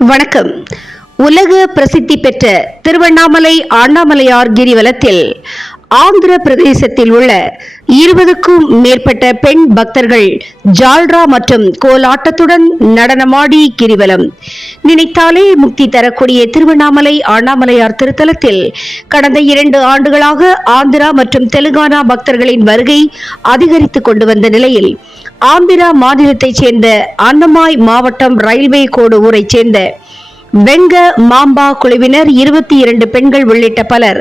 வணக்கம். உலக பிரசித்தி பெற்ற திருவண்ணாமலை அண்ணாமலையார் கிரிவலத்தில் ஆந்திர பிரதேசத்தில் உள்ள 20க்கும் மேற்பட்ட பெண் பக்தர்கள் ஜால்ரா மற்றும் கோலாட்டத்துடன் நடனமாடி கிரிவலம். நினைத்தாலே முக்தி தரக்கூடிய திருவண்ணாமலை அண்ணாமலையார் திருத்தலத்தில் கடந்த 2 ஆண்டுகளாக ஆந்திரா மற்றும் தெலுங்கானா பக்தர்களின் வருகை அதிகரித்துக் கொண்டு வந்த நிலையில் ஆந்திரா மாநிலத்தைச் சேர்ந்த அன்னமாய் மாவட்டம் ரயில்வே கோடு ஊரைச் சேர்ந்த வெங்க மாம்பா குழுவினர் 22 பெண்கள் உள்ளிட்ட பலர்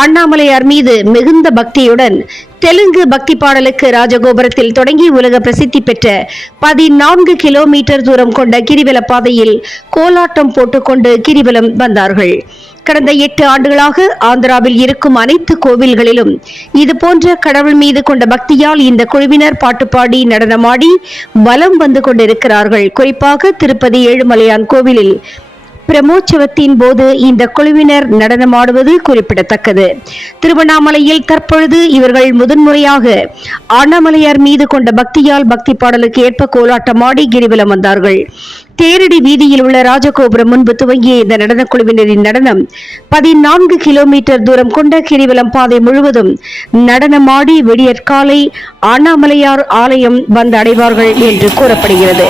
அண்ணாமலையார் மீது மிகுந்த பக்தியுடன் தெலுங்கு பக்தி பாடலுக்கு ராஜகோபுரத்தில் தொடங்கி உலக பிரசித்தி பெற்ற 14 கிலோமீட்டர் தூரம் கொண்ட கிரிவல பாதையில் கோலாட்டம் போட்டுக்கொண்டு கிரிவலம் வந்தார்கள். கடந்த 8 ஆண்டுகளாக ஆந்திராவில் இருக்கும் அனைத்து கோவில்களிலும் இதுபோன்ற கடவுள் மீது கொண்ட பக்தியால் இந்த குழுவினர் பாட்டுப்பாடி நடனமாடி வலம் வந்து கொண்டிருக்கிறார்கள். குறிப்பாக திருப்பதி ஏழுமலையான் கோவிலில் பிரமோற்சவத்தின் போது இந்த குழுவினர் நடனமாடுவது குறிப்பிடத்தக்கது. திருவண்ணாமலையில் தற்பொழுது இவர்கள் முதன்முறையாக அண்ணாமலையார் மீது கொண்ட பக்தியால் பக்தி பாடலுக்கு ஏற்ப கோலாட்டமாடி கிரிவலம் வந்தார்கள். தேரடி வீதியில் உள்ள ராஜகோபுரம் முன்பு துவங்கிய இந்த நடன குழுவினரின் நடனம் 14 கிலோமீட்டர் தூரம் கொண்ட கிரிவலம் பாதை முழுவதும் நடனமாடி விடியற்காலை அண்ணாமலையார் ஆலயம் வந்து அடைவார்கள் என்று கூறப்படுகிறது.